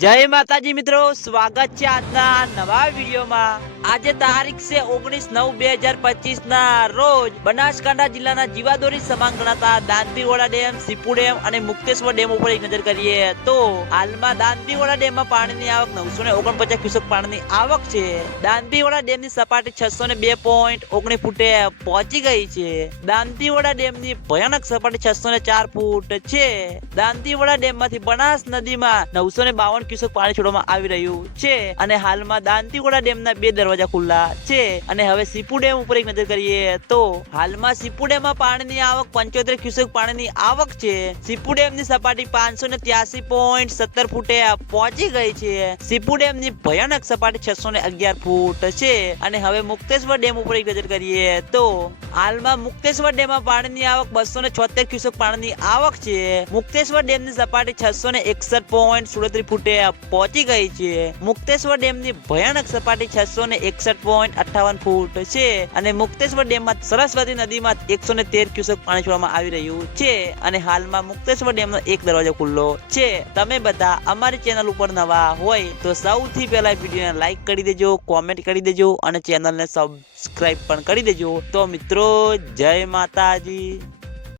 જય માતાજી મિત્રો, સ્વાગત છે આજના નવા વિડીયોમાં. આજે તારીખ છે ઓગણીસ નવ બે હજાર પચીસ ના રોજ બનાસકાંઠા જિલ્લાના જીવાદોરી સમાન ગણાતા દાંતીવાડા ડેમ, સીપુ ડેમ અને મુક્તેશ્વર ડેમ ઉપર એક નજર કરીએ તો હાલમાં દાંતીવાડા ડેમમાં પાણીની આવક નવસો ને ઓગણપચાસ ક્યુસેક પાણીની આવક છે. દાંતીવાડા ડેમની સપાટી છસો ને બે પોઈન્ટ ઓગણીસ ફૂટે પહોંચી ગઈ છે. દાંતીવાડા ડેમની ભયાનક સપાટી છસો ને ચાર ફૂટ છે. દાંતીવાડા ડેમમાંથી બનાસ નદીમાં નવસો ને બાવન ક્યુસેક પાણી છોડવામાં આવી રહ્યું છે. અને હાલમાં દાંતીગોડા ડેમના બે દરવાજા ખુલ્લા છે. અને હવે સીપુ ડેમ ઉપર એક નજર કરીએ તો હાલમાં સીપુ ડેમમાં પાણીની આવક પંચોતેર ક્યુસેક પાણીની આવક છે. સીપુ ડેમની સપાટી પાંચસો ને ત્યાસી પોઈન્ટ સત્તર ફૂટે પહોંચી ગઈ છે. સીપુ ડેમની ભયાનક સપાટી છસો ને અગિયાર ફૂટ છે. અને હવે મુક્તેશ્વર ડેમ ઉપર એક નજર કરીએ તો હાલમાં મુક્તેશ્વર ડેમમાં પાણીની આવક બસો ને છોતેર ક્યુસેક પાણીની આવક છે. મુક્તેશ્વર ડેમની સપાટી છસો ને એકસઠ પોઈન્ટ સુડત્રીસ ફૂટે પહોંચી ગઈ છે. મુક્તેશ્વર ડેમની ભયાનક સપાટી છસો ને એકસઠ પોઈન્ટ અઠાવન ફૂટ છે અને મુક્તેશ્વર ડેમમાં સરસ્વતી નદીમાં એકસો ને તેર ક્યુસેક પાણી છોડવામાં આવી રહ્યું છે અને હાલમાં મુક્તેશ્વર ડેમનો એક દરવાજો ખુલ્લો છે. તમે બધા અમારી ચેનલ ઉપર નવા હોય તો સૌથી પહેલા વિડીયોને લાઈક કરી દેજો, કોમેન્ટ કરી દેજો અને ચેનલને સબસ્ક્રાઈબ પણ કરી દેજો. તો મિત્રો, જય માતાજી.